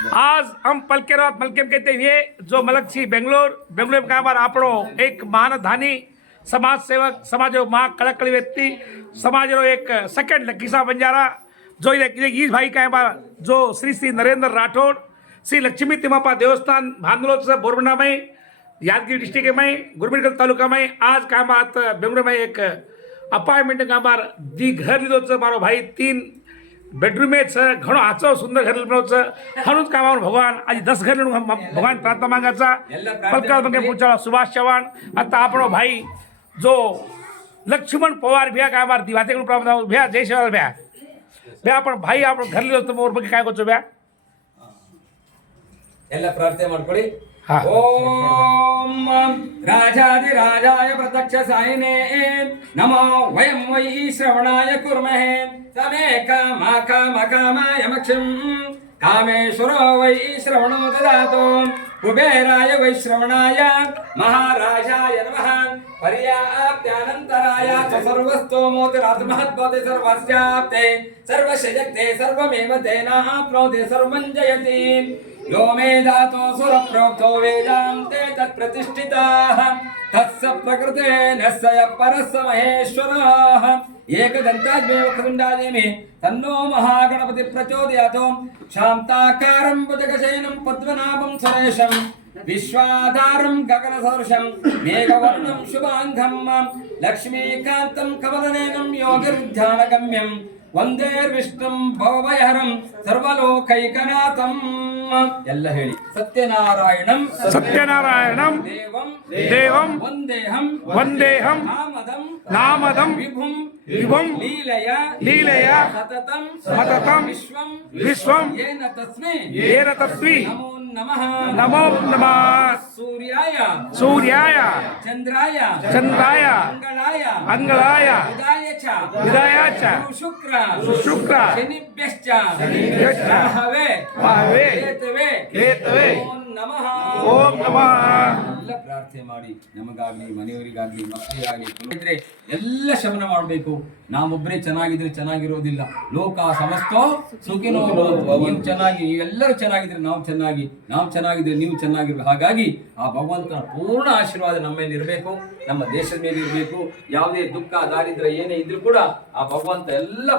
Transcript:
आज हम पल के रात मलकेम कहते हुए जो मलक छी बेंगलोर का बार આપણો એક માનધાની સમાજ સેવક સમાજો માં કળકળી વ્યક્તિ સમાજનો એક સેકન્ડ લકીસા બંજારા जो ये भाई का बार जो श्री श्री नरेंद्र राठौड़ श्री लक्ष्मी तिम्मप्पा देवस्थान भांदलोत्सव बोरबंडा में यादगिरी डिस्ट्रिक्ट में गुरमीनगढ़ तालुका में आज का बात बेंगलुरु में एक अपार्टमेंट का बार दी घर लीधो मारो भाई 3 बेडरूम में घणो आचो सुंदर घर हनुज का भगवान आज 10 घर भगवान प्रार्थना मांगा पलकाल बंगे पूछा सुभाष चव्हाण आता आपणो भाई जो लक्ष्मण पवार भ्या का बार दिवाते भ्या जय शिवाल भ्या भ्या आपण भाई आपण घर लीधो तुम और ಬಗ್ಗೆ काय ಗೊತ್ತು ಭ್ಯಾ ಎಲ್ಲ ಪ್ರಾರ್ಥನೆ ಮಾಡ್ಕೊಳ್ಳಿ ಹಾ ಓಂ ರಾಜಾದಿರಾಜಾಯ ಪ್ರತ್ಯಕ್ಷ ಸಾಯಿನೇ ನಮೋ ವಯಂ ವೈ ಶ್ರವಣಾಯ ಕುರ್ಮಹೇ ಸಮೇ ಕಾಮಾಯ ಮಕ್ಷಂ ಕಾಮೇಶ್ವರೋ ವೈ ಶ್ರವಣೋ ದದಾತು ಕುಬೇರಾಯ ವೈ ಶ್ರವಣಾಯ ಮಹಾರಾಜಾಯ ನಮಃ पर्याप्त्यानन्तराय च सर्वस्तोमोतिरात्महत्वते सर्वस्याप्ते सर्वशयक्ते सर्वमेव तेनाप्नोति सर्वं जयति यो मे दातो सुरप्रोक्तो वेदान्ते तत्प्रतिष्ठिताः तत्स प्रकृते नस्य परस्य महेश्वरः एकदन्ताग्नेव खण्डादेमि तन्नो महागणपति प्रचोदयात् शान्ताकारं भुजगशयनं पद्मनाभं सुरेशं विश्वाधारं गगनसदृशं मेघवर्णं शुभांगं लक्ष्मीकान्तं कमलनयनं योगिर्ध्यानगम्यं वंदे विष्णुं भवभयहरं सर्वलोकैकनाथं ಎಲ್ಲ ಹೇಳಿ ಸತ್ಯನಾರಾಯಣಂ ದೇವಂ ವಂದೇಹಂ ನಾಮದಂ ವಿಭುಂ ಲೀಲಯ ಸತತಂ ವಿಶ್ವಂ ಯೇನ ತಸ್ಮೈ ನಮೋ ನಮಃ ಸೂರ್ಯಾಯ ಚಂದ್ರಾಯ ಅಂಗಳಾಯ ವಿದಾಯ ಚ ಶುಕ್ರ ಶನಿಭ್ಯಶ್ಚ ಮಹವೇ ಕೇತವೇ ಓಂ ನಮಃ ಎಲ್ಲ ಪ್ರಾರ್ಥನೆ ಮಾಡಿ ನಮಗಾಗ್ಲಿ ಮನೆಯವರಿಗಾಗ್ಲಿ ಮಕ್ಕಳಿಗಾಗ್ಲಿ ಇದ್ರೆ ಎಲ್ಲ ಶಮನ ಮಾಡಬೇಕು. ನಾವೊಬ್ಬರೇ ಚೆನ್ನಾಗಿದ್ರೆ ಚೆನ್ನಾಗಿರೋದಿಲ್ಲ. ಲೋಕ ಸಮಸ್ತೋ ಸುಖಿನೋ ನೀವು ಚೆನ್ನಾಗಿ ನೀವೆಲ್ಲರೂ ಚೆನ್ನಾಗಿದ್ರೆ ನಾವು ಚೆನ್ನಾಗಿದ್ರೆ ನೀವು ಚೆನ್ನಾಗಿರ್ಬೇಕು. ಹಾಗಾಗಿ ಆ ಭಗವಂತನ ಪೂರ್ಣ ಆಶೀರ್ವಾದ ನಮ್ಮ ಮೇಲೆ ಇರಬೇಕು, ನಮ್ಮ ದೇಶದ ಮೇಲೆ ಇರಬೇಕು. ಯಾವುದೇ ದುಃಖ ದಾರಿದ್ರ್ಯ ಏನೇ ಇದ್ರೂ ಕೂಡ ಆ ಭಗವಂತ ಎಲ್ಲ